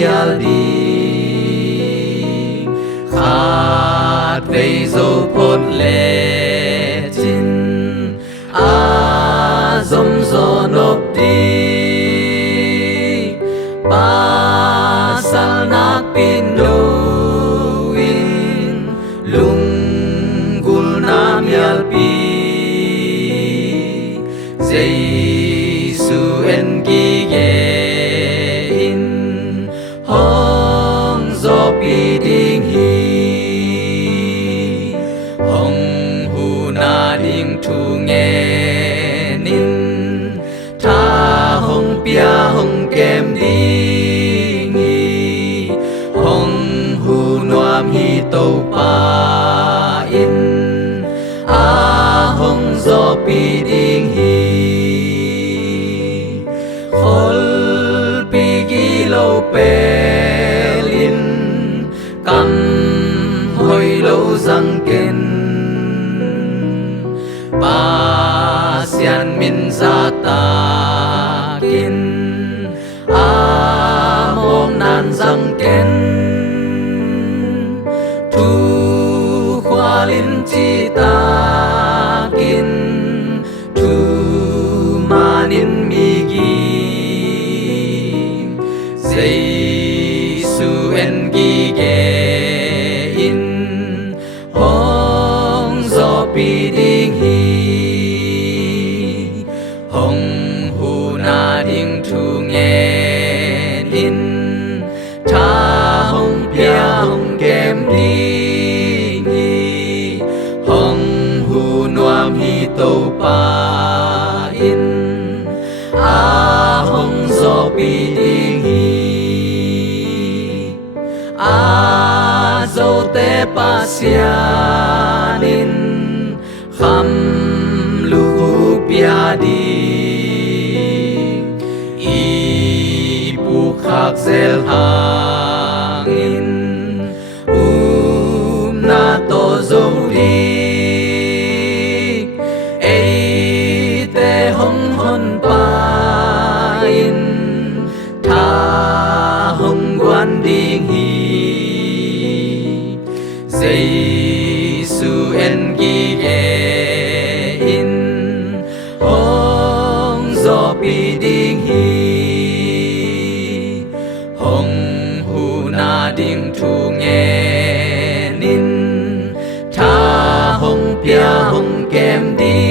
khial đi khát về dấu phốt lệ chín dòng gió nộp đi ba sal nak pin doin lung gul nam yal pi Giêsu en gi ge in hong gió pi ding hi hong hu na ding thu nghe nin tha hong pia hong kem ding hi hong hu nuam hi tàu pa in hong gió pi ding hi khol pi gi lo pelin kam hoi lo răng ken ba sian min za ta kin mong nan răng ken thu khoa linh chi ta kin thu manin mi gi Giêsu en gi ge in hong gió pi ding hi hong hu na ding thu nghe in tha hong pia hong kem ding hi hong hu nuam hi tàu pa in hong gió pi ding hi dâu te pa sianin kham lu pia di pu khak zel hangin na to dâu đi te hong hon pa in tha hong quan ding hi Giêsu en gi ge in hong gió pi ding hi hong hu na ding thu nghe nin tha hong pia hong kem ding